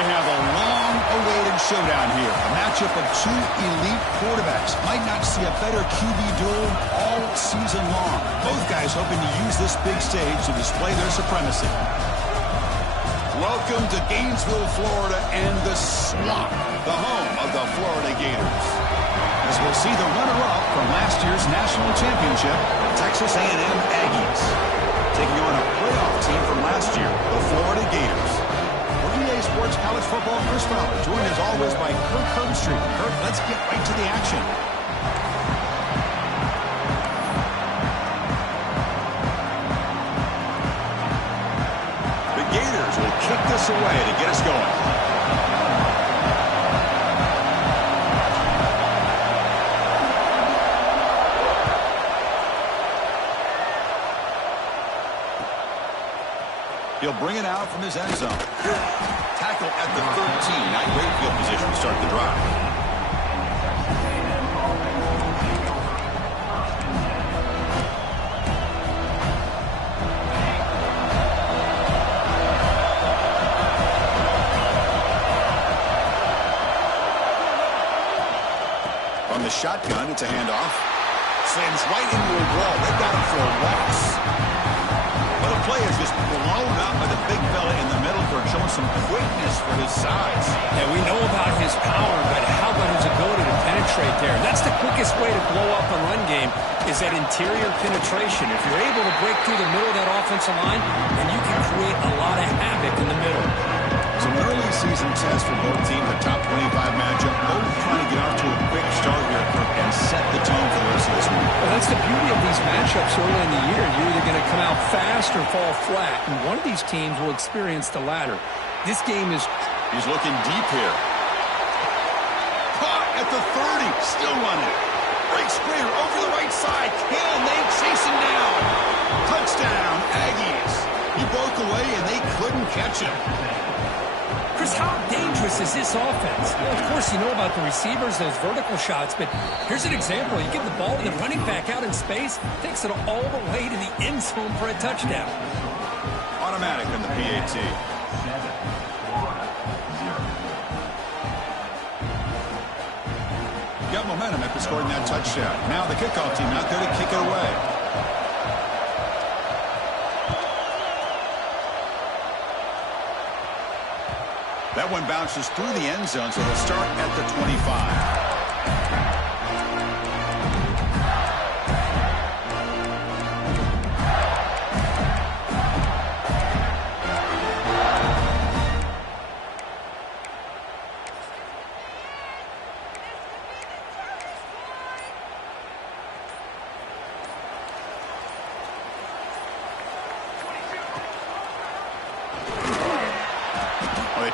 We have a long-awaited showdown here. A matchup of two elite quarterbacks. Might not see a better QB duel all season long. Both guys hoping to use this big stage to display their supremacy. Welcome to Gainesville, Florida, and the Swamp, the home of the Florida Gators. As we'll see the runner-up from last year's national championship, the Texas A&M Aggies, taking on a playoff team from last year, the Florida Gators. EA Sports College Football, Chris Fowler, joined as always by Kirk Herbstreit. Kirk, let's get right to the action. The Gators will kick this away to get us going. He'll bring it out from his end zone. Tackle at the 13. Not great field position to start the drive. From the shotgun, it's a handoff. Slams right into a wall. They got him for a loss. Well, the play is just blown up by the big fella in the middle for showing some quickness for his size. Yeah, we know about his power, but how about his ability to penetrate there? That's the quickest way to blow up a run game is that interior penetration. If you're able to break through the middle of that offensive line, then you can create a lot of havoc in the middle. So an early season test for both teams, a top 25 matchup. Both trying to get off to a quick start here and set the tone for the rest of this week. Well, that's the beauty of these matchups early in the year. You're either going to come out fast or fall flat, and one of these teams will experience the latter. This game is... He's looking deep here. Caught at the 30, still running. Breaks clear over the right side. Can they chase him down? Touchdown, Aggies. He broke away, and they couldn't catch him. Chris, how dangerous is this offense? Well, of course, you know about the receivers, those vertical shots, but here's an example. You give the ball to the running back out in space, takes it all the way to the end zone for a touchdown. Automatic in the PAT. Got momentum after scoring that touchdown. Now the kickoff team out there to kick it away. That one bounces through the end zone, so they'll start at the 25.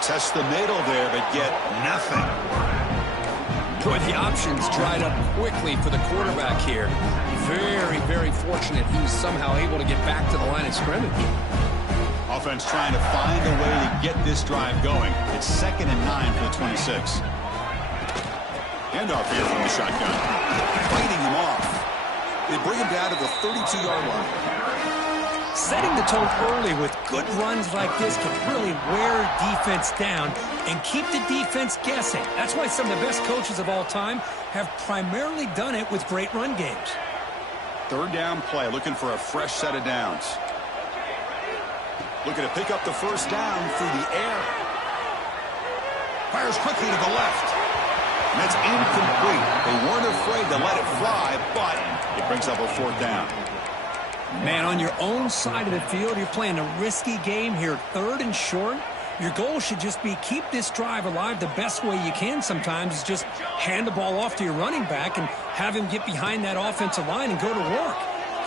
Test the middle there, but get nothing. Boy, the options dried up quickly for the quarterback here. Very, very fortunate he was somehow able to get back to the line of scrimmage. Offense trying to find a way to get this drive going. It's 2nd and 9 for the 26. Handoff here from the shotgun. Fighting him off. They bring him down to the 32-yard line. Setting the tone early with good runs like this can really wear defense down and keep the defense guessing. That's why some of the best coaches of all time have primarily done it with great run games. 3rd down play, looking for a fresh set of downs. Looking to pick up the first down through the air. Fires quickly to the left. And that's incomplete. They weren't afraid to let it fly, but it brings up a 4th down. Man, on your own side of the field, you're playing a risky game here, 3rd and short. Your goal should just be keep this drive alive the best way you can sometimes is just hand the ball off to your running back and have him get behind that offensive line and go to work.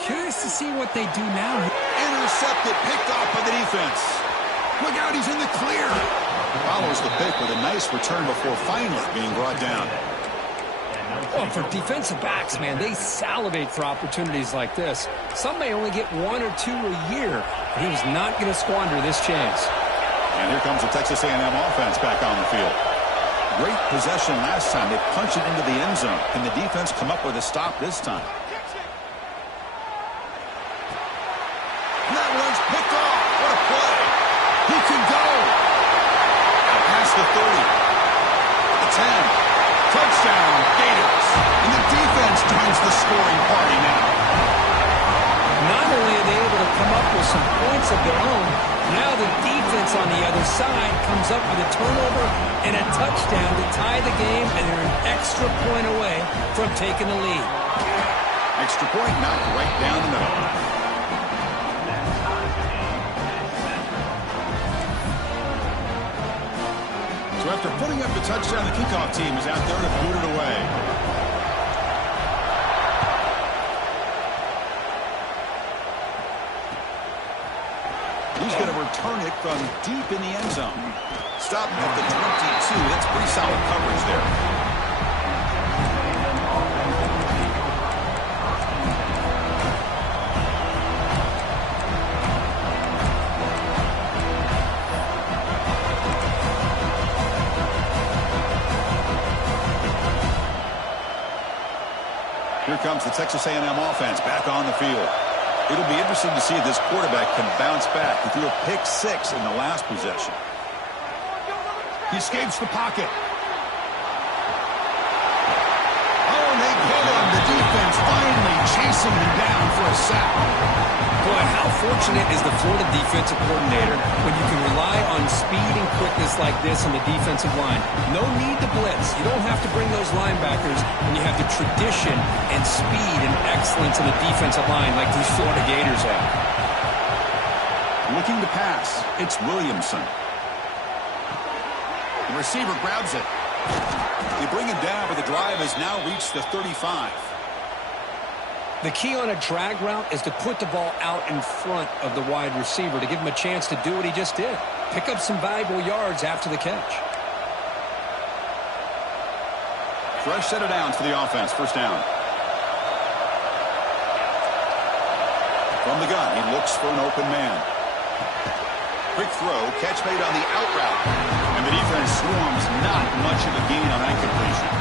Curious to see what they do now. Intercepted, picked off by the defense. Look out, he's in the clear. Follows the pick with a nice return before finally being brought down. Well, for defensive backs, man, they salivate for opportunities like this. Some may only get 1 or 2 a year, but he was not going to squander this chance. And here comes the Texas A&M offense back on the field. Great possession last time. They punched it into the end zone. Can the defense come up with a stop this time? That one's picked off. What a play. He can go. The pass some points of their own. Now the defense on the other side comes up with a turnover and a touchdown to tie the game, and they're an extra point away from taking the lead. Extra point knocked right down the middle. So after putting up the touchdown, the kickoff team is out there to boot it away. He's going to return it from deep in the end zone. Stopped at the 22. That's pretty solid coverage there. Here comes the Texas A&M offense back on the field. It'll be interesting to see if this quarterback can bounce back. He threw a pick 6 in the last possession. He escapes the pocket. Oh, and they get him. The defense finally chasing him down for a sack. Boy, how fortunate is the Florida defensive coordinator when you can rely on speed and quickness like this in the defensive line. No need to blitz. You don't have to bring those linebackers when you have the tradition and speed and excellence in the defensive line like these Florida Gators have. Looking to pass. It's Williamson. The receiver grabs it. They bring him down, but the drive has now reached the 35. The key on a drag route is to put the ball out in front of the wide receiver to give him a chance to do what he just did. Pick up some valuable yards after the catch. Fresh set of downs for the offense. First down. From the gun, he looks for an open man. Quick throw, catch made on the out route. And the defense swarms, not much of a gain on that completion.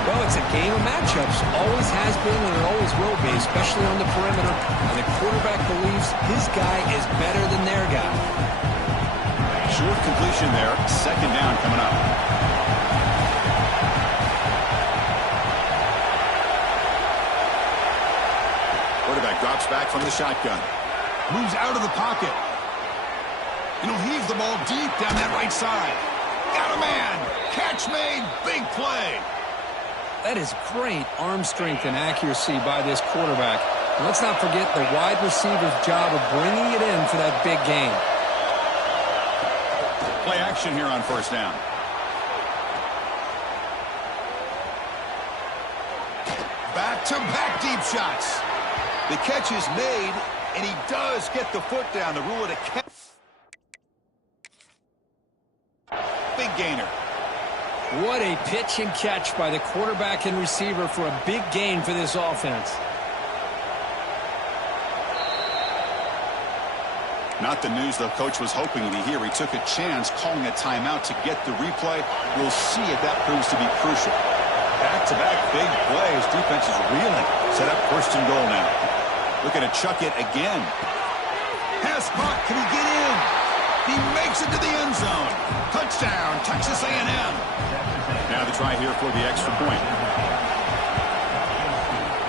Well, it's a game of matchups. Always has been and it always will be, especially on the perimeter. And the quarterback believes his guy is better than their guy. Short completion there. Second down coming up. Quarterback drops back from the shotgun. Moves out of the pocket. And he'll heave the ball deep down that right side. Got a man. Catch made. Big play. That is great arm strength and accuracy by this quarterback. And let's not forget the wide receiver's job of bringing it in for that big gain. Play action here on first down. Back-to-back deep shots. The catch is made, and he does get the foot down to rule it a catch. Big gainer. What a pitch and catch by the quarterback and receiver for a big gain for this offense. Not the news the coach was hoping to hear. He took a chance calling a timeout to get the replay. We'll see if that proves to be crucial. Back-to-back big plays. Defense is reeling. Set up first and goal now. Looking to chuck it again. Pass caught. Can he get in? He makes it to the end zone. Touchdown, Texas A&M. Now the try here for the extra point.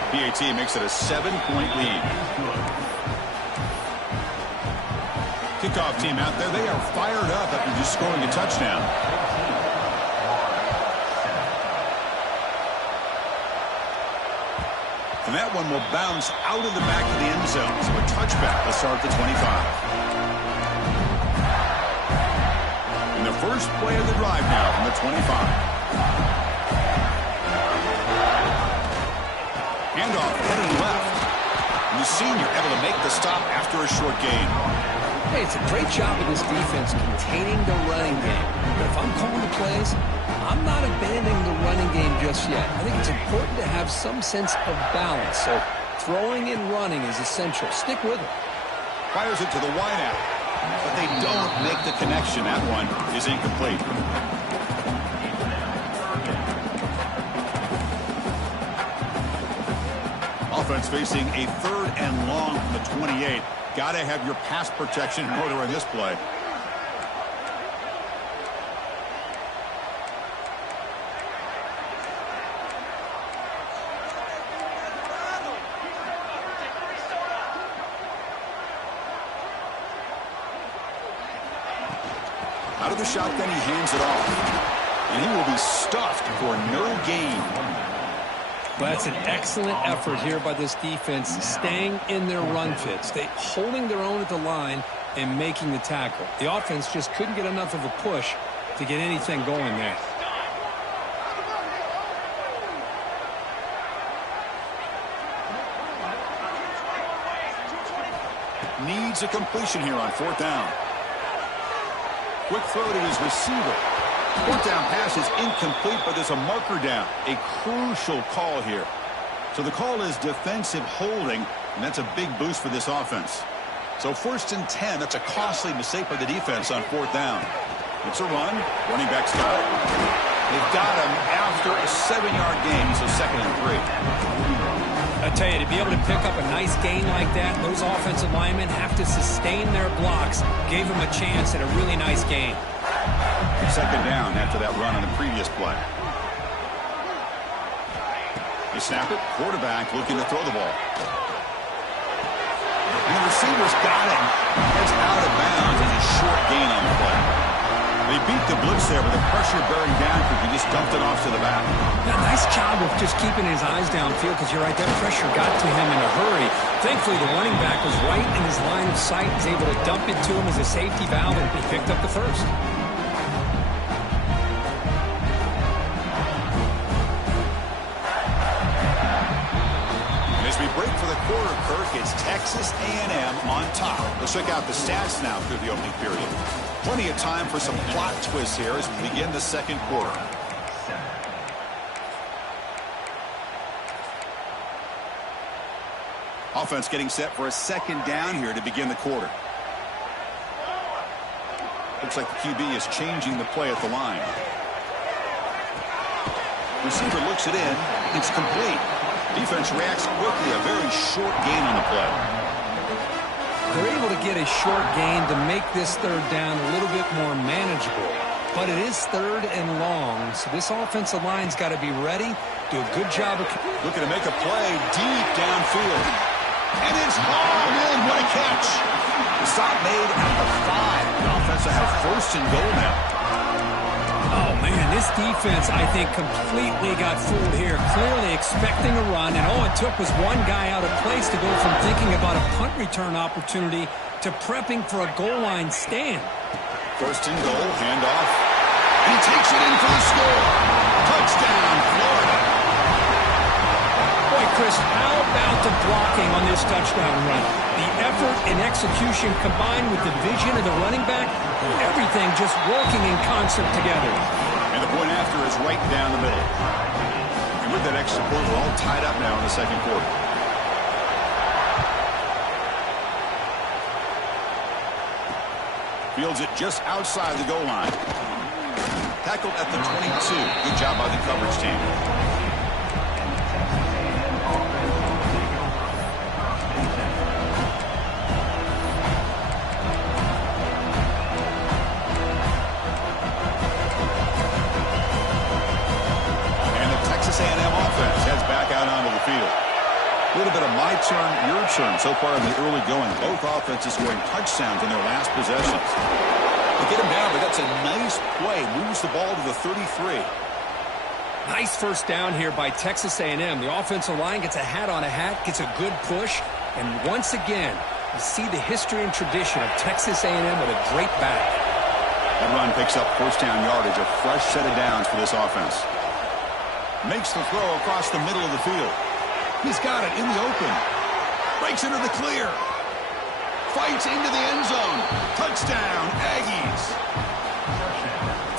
PAT makes it a 7-point lead. Kickoff team out there. They are fired up after just scoring a touchdown. And that one will bounce out of the back of the end zone. So a touchback will start at the 25. And the first play of the drive now from the 25. Handoff heading left. And the senior able to make the stop after a short gain. Hey, it's a great job of this defense containing the running game. But if I'm calling the plays, I'm not abandoning the running game just yet. I think it's important to have some sense of balance. So throwing and running is essential. Stick with it. Fires it to the wideout. But they don't make the connection. That one is incomplete. Offense facing a third and long from the 28. Got to have your pass protection in order in this play. the shotgun, he hands it off. And he will be stuffed for no gain. Well, that's an excellent effort here by this defense, staying in their run fit, holding their own at the line and making the tackle. The offense just couldn't get enough of a push to get anything going there. Needs a completion here on 4th down. Quick throw to his receiver. 4th down pass is incomplete, but there's a marker down. A crucial call here. So the call is defensive holding, and that's a big boost for this offense. So 1st and 10, that's a costly mistake by the defense on 4th down. It's a run. Running back's got it. They've got him after a 7-yard gain, so 2nd and 3. I tell you, to be able to pick up a nice gain like that, those offensive linemen have to sustain their blocks. Gave them a chance at a really nice gain. 2nd down after that run on the previous play. You snap it. Quarterback looking to throw the ball. And the receiver's got him. It's out of bounds. It's a short gain on the play. They beat the blitz there, but the pressure bearing down because he just dumped it off to the back. Yeah, nice job of just keeping his eyes downfield because you're right, that pressure got to him in a hurry. Thankfully, the running back was right in his line of sight. He was able to dump it to him as a safety valve, and he picked up the first. As we break for the quarter, Kirk, it's Texas A&M on top. Let's check out the stats now through the opening period. Plenty of time for some plot twists here as we begin the 2nd quarter. Offense getting set for a 2nd down here to begin the quarter. Looks like the QB is changing the play at the line. Receiver looks it in. It's complete. Defense reacts quickly. A very short gain on the play. They're able to get a short gain to make this 3rd down a little bit more manageable. But it is 3rd and long, so this offensive line's got to be ready. Do a good job of looking to make a play deep downfield. And it's hauled in. What a catch. The stop made at the 5. The offense will have 1st and goal now. Oh, man, this defense, I think, completely got fooled here. Clearly expecting a run, and all it took was one guy out of place to go from thinking about a punt return opportunity to prepping for a goal line stand. 1st and goal, handoff. And he takes it in for the score. Touchdown, Florida. Boy, Chris, how about the blocking on this touchdown run? The effort and execution combined with the vision of the running back, everything just working in concert together. And the point after is right down the middle. And with that extra point, we're all tied up now in the 2nd quarter. Fields it just outside the goal line. Tackled at the 22. Good job by the coverage team. A&M offense heads back out onto the field. A little bit of my turn, your turn so far in the early going. Both offenses scoring touchdowns in their last possessions. They get him down, but that's a nice play. Moves the ball to the 33. Nice 1st down here by Texas A&M. The offensive line gets a hat on a hat, gets a good push, and once again, you see the history and tradition of Texas A&M with a great back. That run picks up 1st down yardage, a fresh set of downs for this offense. Makes the throw across the middle of the field. He's got it in the open. Breaks into the clear. Fights into the end zone. Touchdown, Aggies.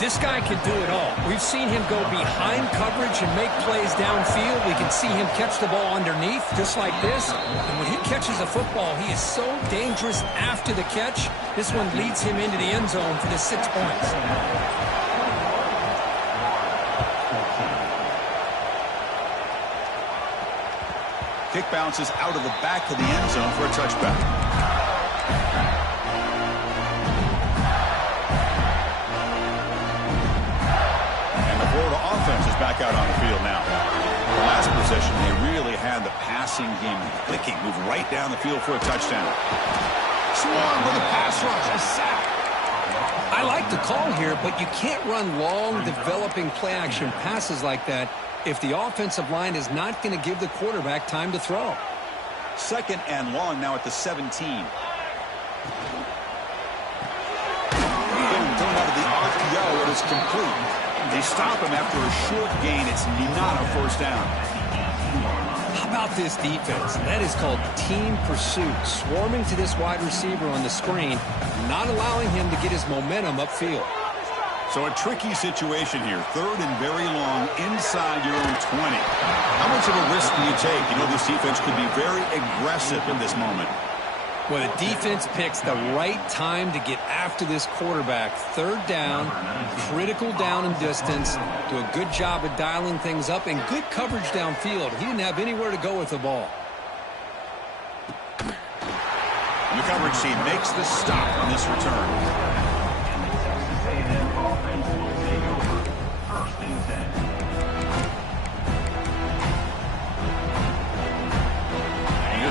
This guy can do it all. We've seen him go behind coverage and make plays downfield. We can see him catch the ball underneath, just like this. And when he catches a football, he is so dangerous after the catch. This one leads him into the end zone for the 6 points. Kick bounces out of the back of the end zone for a touchback. And the Florida offense is back out on the field now. The last possession, they really had the passing game clicking. Moved right down the field for a touchdown. Swarm with a pass rush, a sack. I I like the call here, but you can't run long, developing play-action passes like that if the offensive line is not going to give the quarterback time to throw. 2nd and long now at the 17. Getting thrown out of the RPO, it is complete. They stop him after a short gain. It's not a first down. How about this defense? That is called team pursuit. Swarming to this wide receiver on the screen, not allowing him to get his momentum upfield. So a tricky situation here. 3rd and very long inside your own 20. How much of a risk do you take? You know, this defense could be very aggressive in this moment. Well, the defense picks the right time to get after this quarterback. 3rd down, critical down and distance. Do a good job of dialing things up and good coverage downfield. He didn't have anywhere to go with the ball. And the coverage team makes the stop on this return.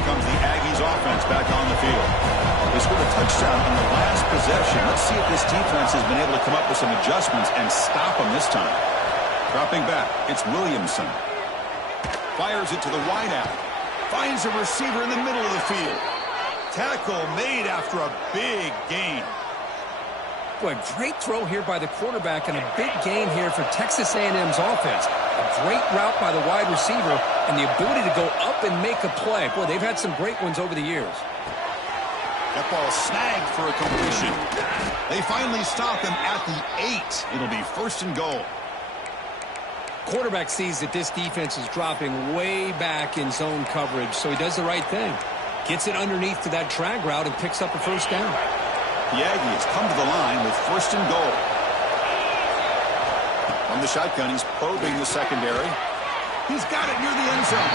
Comes the Aggies offense back on the field. They scored a touchdown on the last possession. Let's see if this defense has been able to come up with some adjustments and stop them this time. Dropping back, it's Williamson. Fires it to the wideout. Finds a receiver in the middle of the field. Tackle made after a big gain. Boy, great throw here by the quarterback and a big gain here for Texas A&M's offense. A great route by the wide receiver and the ability to go up and make a play. Boy, they've had some great ones over the years. That ball snagged for a completion. They finally stop him at the 8. It'll be 1st and goal. Quarterback sees that this defense is dropping way back in zone coverage, so he does the right thing. Gets it underneath to that drag route and picks up a 1st down. The Aggies come to the line with 1st and goal. From the shotgun, he's probing the secondary. He's got it near the end zone.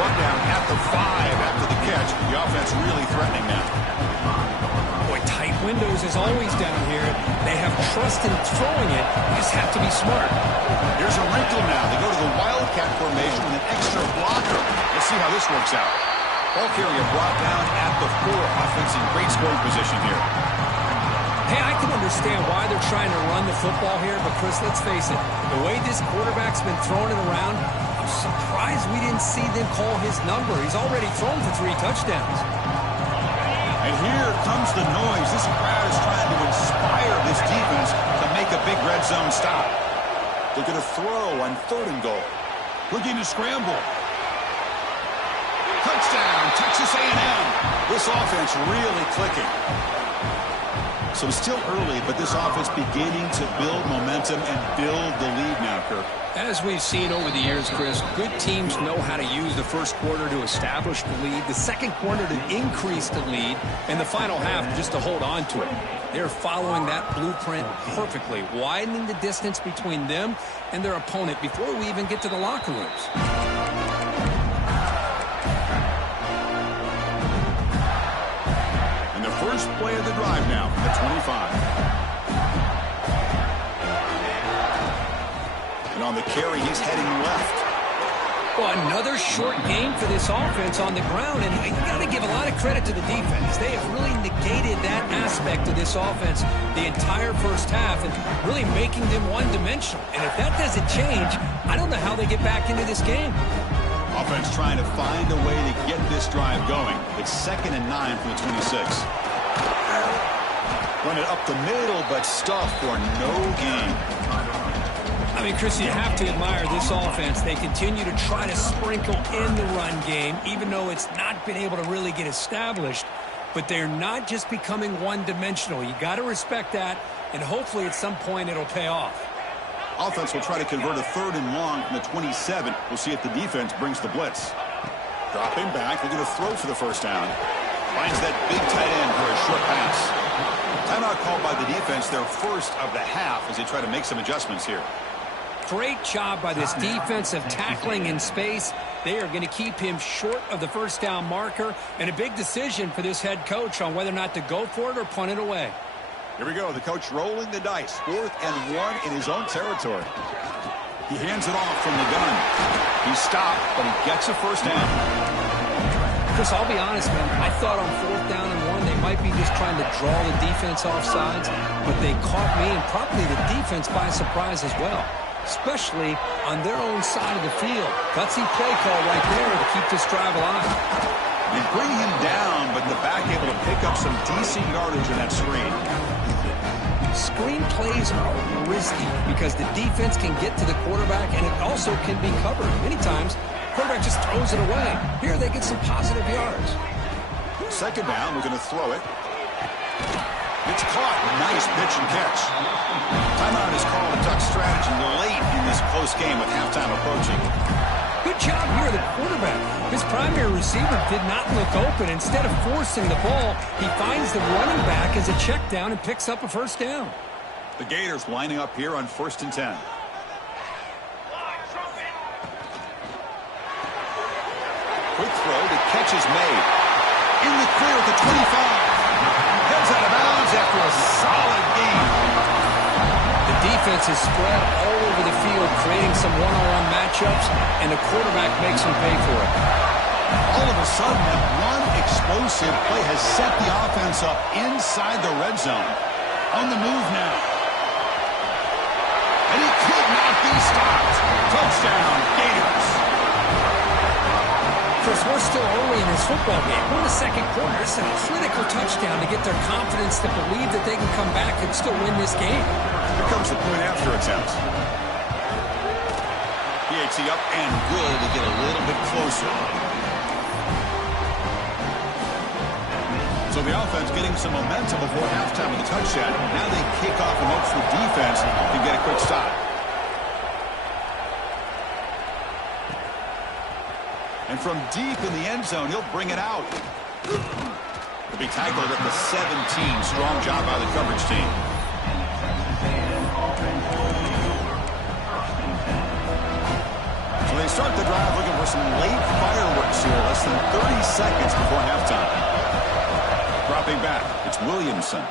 Brought down at the 5 after the catch. The offense really threatening now. Boy, tight windows is always down here. They have trust in throwing it. You just have to be smart. Here's a wrinkle now. They go to the Wildcat formation with an extra blocker. Let's see how this works out. Ball carrier brought down at the 4. Offense in great scoring position here. Hey, I can understand why they're trying to run the football here, but Chris, let's face it, the way this quarterback's been throwing it around, I'm surprised we didn't see them call his number. He's already thrown for 3 touchdowns. And here comes the noise. This crowd is trying to inspire this defense to make a big red zone stop. They're going to throw on 3rd and goal. Looking to scramble. Touchdown, Texas A&M. This offense really clicking. So it's still early, but this offense beginning to build momentum and build the lead now, Kirk. As we've seen over the years, Chris, good teams know how to use the first quarter to establish the lead, the second quarter to increase the lead, and the final half just to hold on to it. They're following that blueprint perfectly, widening the distance between them and their opponent before we even get to the locker rooms. First play of the drive now from the 25. And on the carry, he's heading left. Well, another short game for this offense on the ground, and you got to give a lot of credit to the defense. They have really negated that aspect of this offense the entire first half and really making them one-dimensional. And if that doesn't change, I don't know how they get back into this game. Offense trying to find a way to get this drive going. It's 2nd and 9 from the 26. Run it up the middle, but stuffed for no gain. I mean, Chris, you have to admire this offense. They continue to try to sprinkle in the run game, even though it's not been able to really get established. But they're not just becoming one-dimensional. You got to respect that, and hopefully at some point it'll pay off. Offense will try to convert a 3rd and long from the 27. We'll see if the defense brings the blitz. Dropping back, they're going to throw for the 1st down. Finds that big tight end for a short pass. Timeout called by the defense, their first of the half, as they try to make some adjustments here. Great job by this defensive tackling in space. They are going to keep him short of the 1st down marker, and a big decision for this head coach on whether or not to go for it or punt it away. Here we go, the coach rolling the dice. 4th and 1 in his own territory. He hands it off from the gun. He's stopped, but he gets a 1st down. Chris, I'll be honest, man. I thought on 4th down and 1 they might be just trying to draw the defense off sides, but they caught me and probably the defense by surprise as well, especially on their own side of the field. Gutsy play call right there to keep this drive alive. They bring him down, but the back able to pick up some decent yardage in that screen. Screen plays are risky because the defense can get to the quarterback and it also can be covered. Many times, quarterback just throws it away. Here they get some positive yards. Second down, we're going to throw it. It's caught. Nice pitch and catch. Timeout is called a duck strategy late in this close game with halftime approaching. Good job here, the quarterback. His primary receiver did not look open. Instead of forcing the ball, he finds the running back as a check down and picks up a first down. The Gators lining up here on 1st and 10. Quick throw, the catch is made. In the clear at the 25. Heads out of bounds after a solid game. The defense is spread all over the field, creating some one-on-one matchups, and the quarterback makes them pay for it. All of a sudden, that one explosive play has set the offense up inside the red zone. On the move now. And he could not be stopped. Touchdown, Gators. Chris, we're still early in this football game. We're in the second quarter. It's a critical touchdown to get their confidence to believe that they can come back and still win this game. Here comes the point after attempt. PAT up and good to get a little bit closer. So the offense getting some momentum before halftime with a touchdown. Now they kick off and hopes the defense can get a quick stop. And from deep in the end zone, he'll bring it out. He'll be tackled at the 17. Strong job by the coverage team. So they start the drive looking for some late fireworks here. Less than 30 seconds before halftime. Dropping back, it's Williamson.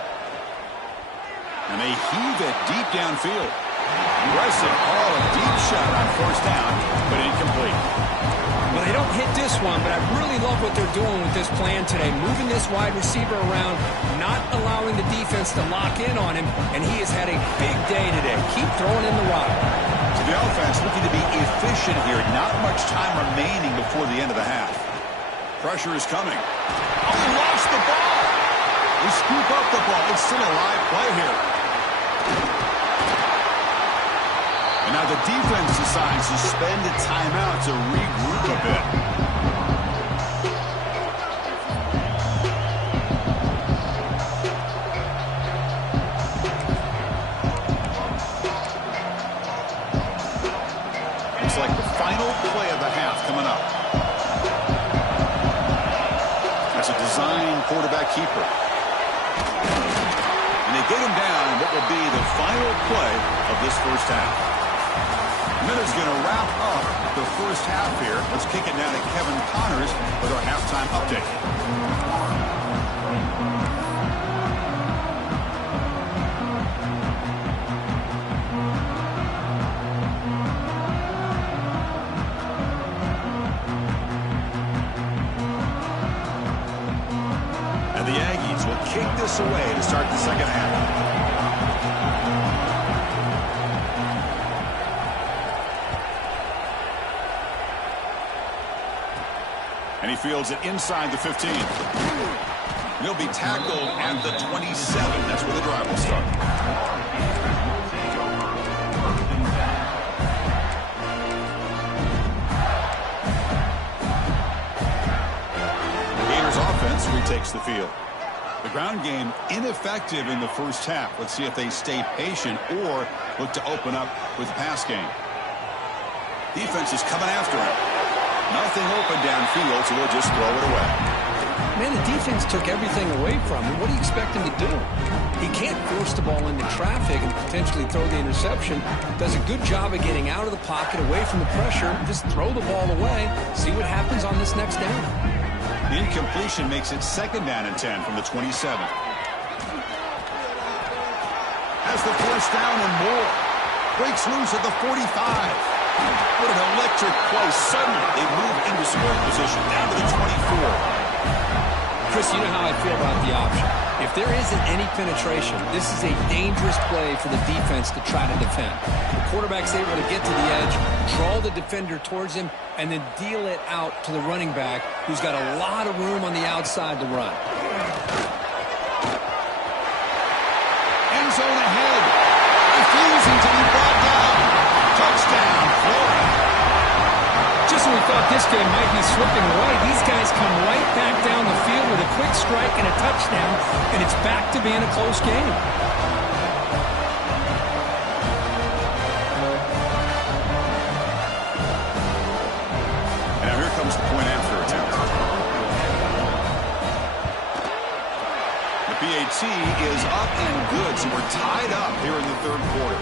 And they heave it deep downfield. Aggressive call, a deep shot on 4th down, but incomplete. Well, they don't hit this one, but I really love what they're doing with this plan today. Moving this wide receiver around, not allowing the defense to lock in on him, and he has had a big day today. Keep throwing in the rock. So the offense looking to be efficient here. Not much time remaining before the end of the half. Pressure is coming. Oh, he lost the ball. They scoop up the ball. It's still a live play here. And now the defense decides to spend a timeout to regroup a bit. Looks like the final play of the half coming up. That's a design quarterback keeper. And they get him down in what will be the final play of this first half. Miller's going to wrap up the first half here. Let's kick it down to Kevin Connors with our halftime update. And the Aggies will kick this away to start the second half. And he fields it inside the 15. He'll be tackled at the 27. That's where the drive will start. The Gators offense retakes the field. The ground game ineffective in the first half. Let's see if they stay patient or look to open up with the pass game. Defense is coming after him. Nothing open downfield, so they'll just throw it away. Man, the defense took everything away from him. What do you expect him to do? He can't force the ball into traffic and potentially throw the interception. Does a good job of getting out of the pocket, away from the pressure, just throw the ball away, see what happens on this next down. The incompletion makes it 2nd down and 10 from the 27. Has the first down and more. Breaks loose at the 45. What an electric play. Suddenly, they move into scoring position down to the 24. Chris, you know how I feel about the option. If there isn't any penetration, this is a dangerous play for the defense to try to defend. The quarterback's able to get to the edge, draw the defender towards him, and then deal it out to the running back, who's got a lot of room on the outside to run. End zone ahead. Refusing to be brought down. Touchdown, Florida. Just when we thought this game might be slipping away, these guys come right back down the field with a quick strike and a touchdown, and it's back to being a close game. And now here comes the point after attempt. The PAT is up and good, so we're tied up here in the third quarter.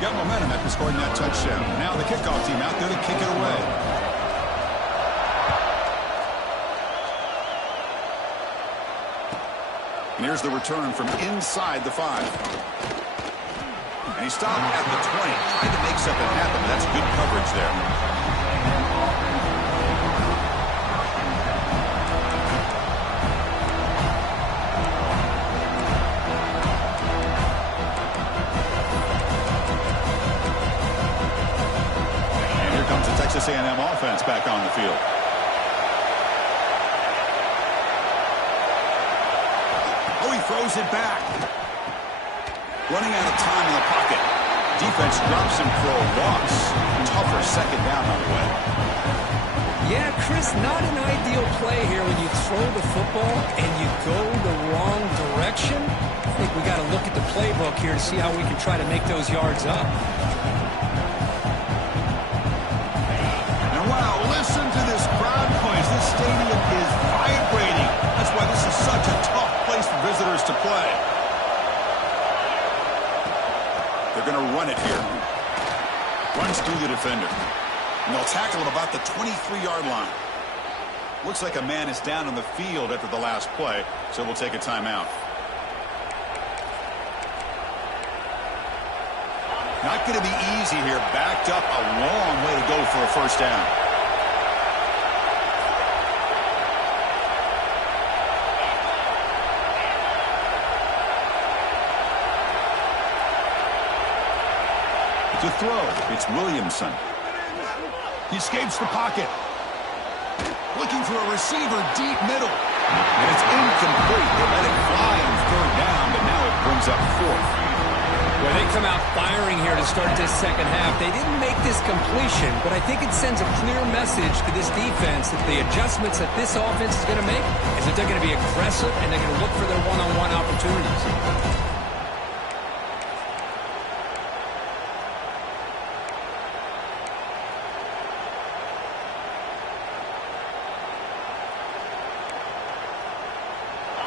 Got momentum after scoring that touchdown. Now the kickoff team out there to kick it away. And here's the return from inside the 5. And he stopped at the 20, trying to make something happen, but that's good coverage there. Texas A&M offense back on the field. Oh, he throws it back. Running out of time in the pocket. Defense drops him for a loss. Tougher second down on the way. Yeah, Chris, not an ideal play here when you throw the football and you go the wrong direction. I think we got to look at the playbook here to see how we can try to make those yards up. Listen to this crowd noise. This stadium is vibrating. That's why this is such a tough place for visitors to play. They're going to run it here. Runs through the defender. And they'll tackle him about the 23-yard line. Looks like a man is down on the field after the last play, so we'll take a timeout. Not going to be easy here. Backed up a long way to go for a first down. To throw, it's Williamson. He escapes the pocket. Looking for a receiver deep middle. And it's incomplete. They let it fly on third down, but now it brings up fourth. Well, they come out firing here to start this second half. They didn't make this completion, but I think it sends a clear message to this defense that the adjustments that this offense is going to make is that they're going to be aggressive and they're going to look for their one-on-one opportunities.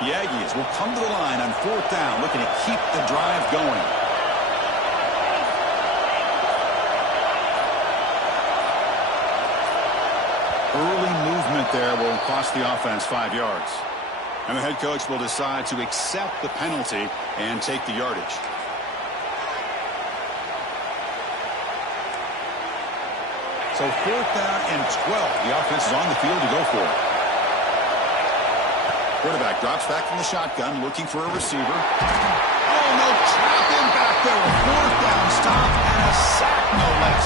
The Aggies will come to the line on fourth down, looking to keep the drive going. Early movement there will cost the offense 5 yards. And the head coach will decide to accept the penalty and take the yardage. So fourth down and 12. The offense is on the field to go for it. Quarterback drops back from the shotgun, looking for a receiver. Oh, no, trap him back there. A fourth down stop and a sack, no less.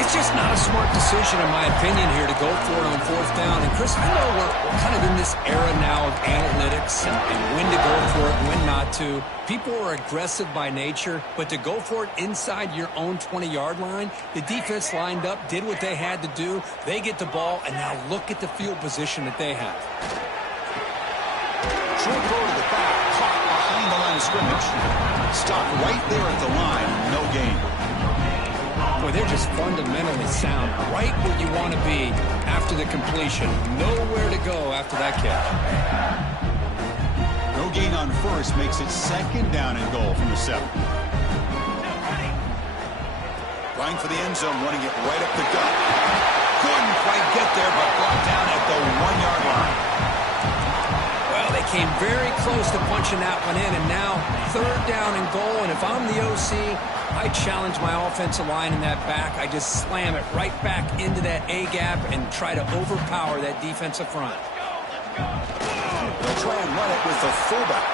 It's just not a smart decision, in my opinion, here to go for it on fourth down. And, Chris, I know we're kind of in this era now of analytics and when to go for it and when not to. People are aggressive by nature, but to go for it inside your own 20-yard line, the defense lined up, did what they had to do. They get the ball, and now look at the field position that they have. Short throw to the back, caught behind the line of scrimmage. Stop right there at the line, no gain. Boy, they're just fundamentally sound, right where you want to be after the completion. Nowhere to go after that catch. No gain on first makes it second down and goal from the 7. Going for the end zone, running it right up the gut. Couldn't quite get there, but brought down at the 1-yard line. They came very close to punching that one in, and now third down and goal. And if I'm the OC, I challenge my offensive line in that back. I just slam it right back into that A-gap and try to overpower that defensive front. They'll try and run it with the fullback.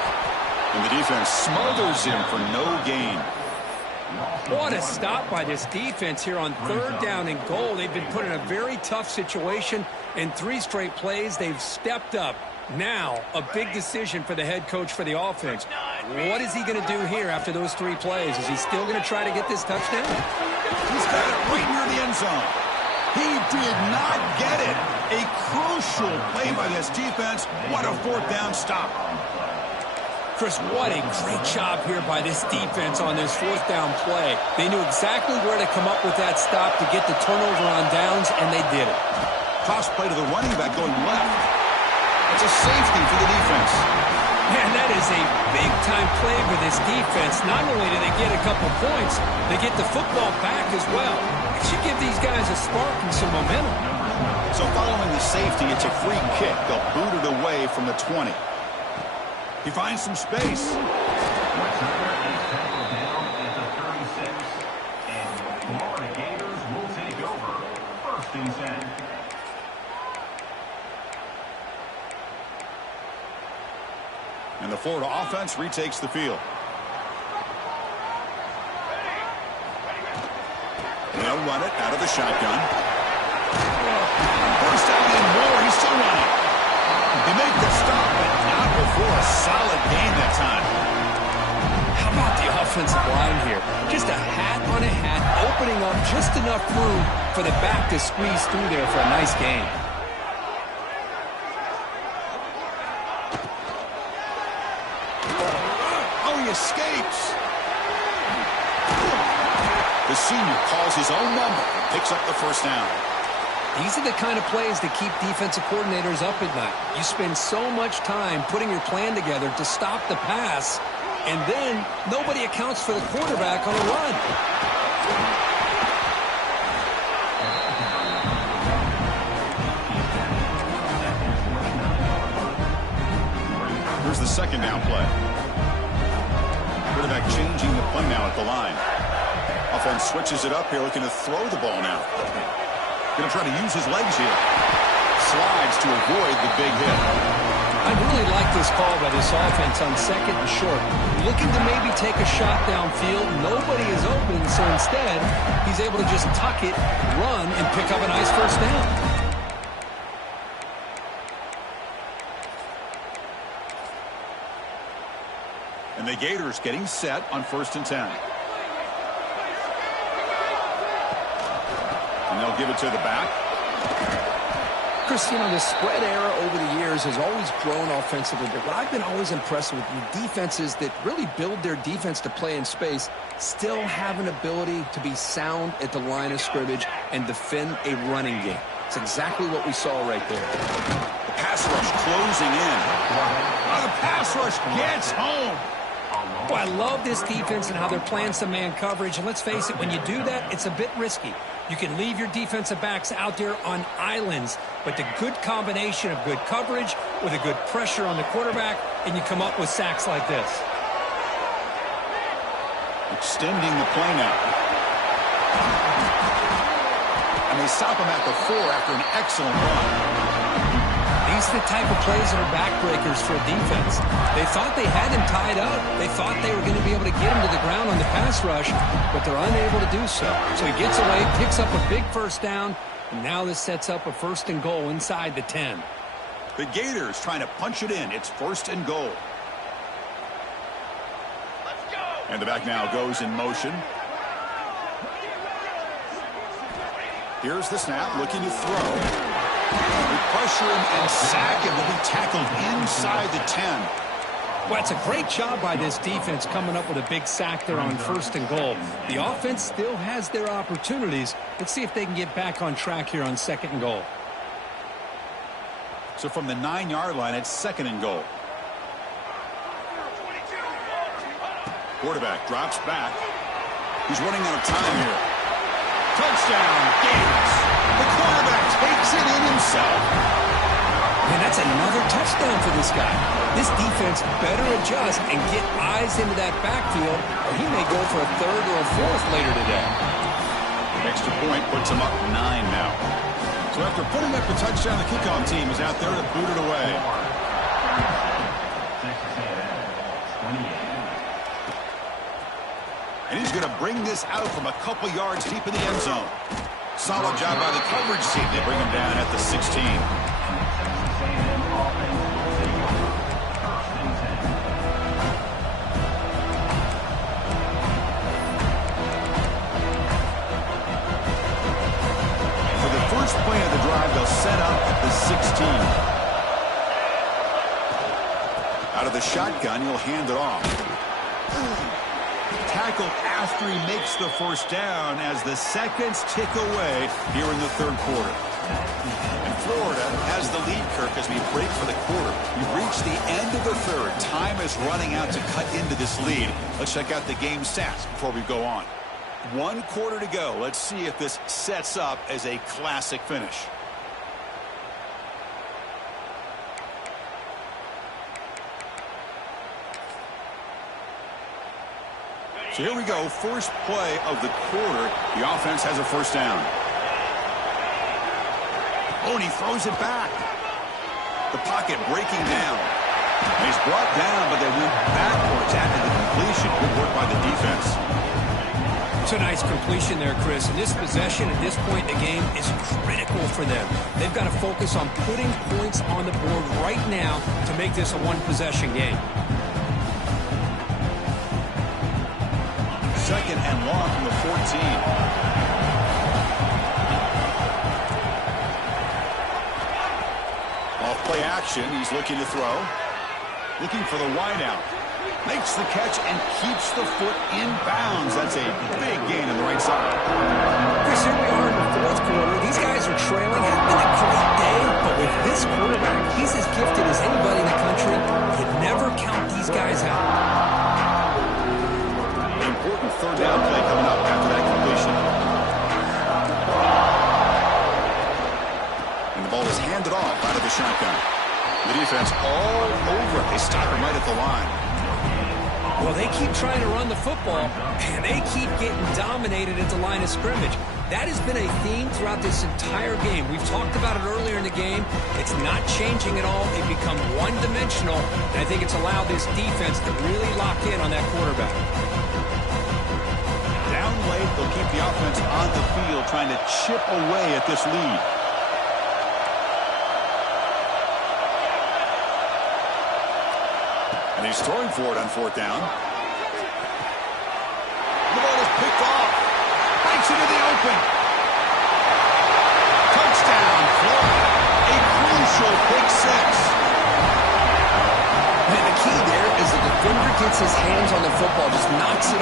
And the defense smothers him for no gain. What a stop by this defense here on 3rd down and goal. They've been put in a very tough situation. In 3 straight plays, they've stepped up. Now, a big decision for the head coach for the offense. What is he going to do here after those 3 plays? Is he still going to try to get this touchdown? He's got it right near the end zone. He did not get it. A crucial play by this defense. What a 4th down stop. Chris, what a great job here by this defense on this 4th down play. They knew exactly where to come up with that stop to get the turnover on downs, and they did it. Toss play to the running back going left. It's a safety for the defense. Man, that is a big-time play for this defense. Not only do they get a couple points, they get the football back as well. It should give these guys a spark and some momentum. So following the safety, it's a free kick. They'll boot it away from the 20. He finds some space. And the Florida offense retakes the field. And they'll run it out of the shotgun. First down and more. He's still running. They make the stop, but not before a solid gain that time. How about the offensive line here? Just a hat on a hat, opening up just enough room for the back to squeeze through there for a nice gain. Oh, he escapes. The senior calls his own number and picks up the first down. These are the kind of plays that keep defensive coordinators up at night. You spend so much time putting your plan together to stop the pass, and then nobody accounts for the quarterback on a run. Here's the 2nd down play. Quarterback changing the play now at the line. Offense switches it up here, looking to throw the ball now. Going to try to use his legs here. Slides to avoid the big hit. I really like this call by this offense on 2nd and short. Looking to maybe take a shot downfield. Nobody is open, so instead, he's able to just tuck it, run, and pick up a nice first down. And the Gators getting set on 1st and 10. And they'll give it to the back. Chris, you know, the spread era over the years has always grown offensively, but what I've been always impressed with the defenses that really build their defense to play in space still have an ability to be sound at the line of scrimmage and defend a running game. It's exactly what we saw right there. The pass rush closing in. The pass rush gets home. Well, I love this defense and how they're playing some man coverage. And let's face it, when you do that, it's a bit risky. You can leave your defensive backs out there on islands, but the good combination of good coverage with a good pressure on the quarterback, and you come up with sacks like this. Extending the play now. And they stop him at the 4 after an excellent run. These are the type of plays that are backbreakers for a defense. They thought they had him tied up. They thought they were going to be able to get him to the ground on the pass rush, but they're unable to do so. So he gets away, picks up a big first down, and now this sets up a 1st and goal inside the 10. The Gators trying to punch it in. It's 1st and goal. Let's go. And the back now goes in motion. Here's the snap, looking to throw. They pressure him and sack him. Will be tackled inside the 10. Well, it's a great job by this defense coming up with a big sack there on 1st and goal. The offense still has their opportunities. Let's see if they can get back on track here on 2nd and goal. So from the 9-yard line, it's 2nd and goal. Quarterback drops back. He's running out of time here. Touchdown, Gators. The quarterback takes it in himself. And that's another touchdown for this guy. This defense better adjust and get eyes into that backfield, or he may go for a 3rd or a 4th later today. Extra point puts them up 9 now. So after putting up the touchdown, the kickoff team is out there to boot it away. And he's going to bring this out from a couple yards deep in the end zone. Solid job by the coverage team. They bring him down at the 16. For the first play of the drive, they'll set up at the 16. Out of the shotgun, he'll hand it off. Tackled after he makes the first down as the seconds tick away here in the third quarter. And Florida has the lead, Kirk, as we break for the quarter. We've reached the end of the third. Time is running out to cut into this lead. Let's check out the game stats before we go on. 1 quarter to go. Let's see if this sets up as a classic finish. So here we go, first play of the quarter. The offense has a first down. Oh, and he throws it back. The pocket breaking down. And he's brought down, but they went backwards after the completion. Good work by the defense. It's a nice completion there, Chris. And this possession at this point in the game is critical for them. They've got to focus on putting points on the board right now to make this a one-possession game. Second and long from the 14. Off play action, he's looking to throw. Looking for the wideout. Makes the catch and keeps the foot in bounds. That's a big gain on the right side. Chris, here we are in the fourth quarter. These guys are trailing. It's been a great day, but with this quarterback, he's as gifted as anybody in the country. You never count these guys out. Important third down play coming up after that completion. And the ball is handed off out of the shotgun. The defense all over it. They stop him right at the line. Well, they keep trying to run the football, and they keep getting dominated at the line of scrimmage. That has been a theme throughout this entire game. We've talked about it earlier in the game. It's not changing at all. They've become one-dimensional, and I think it's allowed this defense to really lock in on that quarterback. Down late, they'll keep the offense on the field trying to chip away at this lead. And he's throwing for it on fourth down. The ball is picked off. Bites into the open. Touchdown, Florida. A crucial pick six. And the key there is the defender gets his hands on the football, just knocks it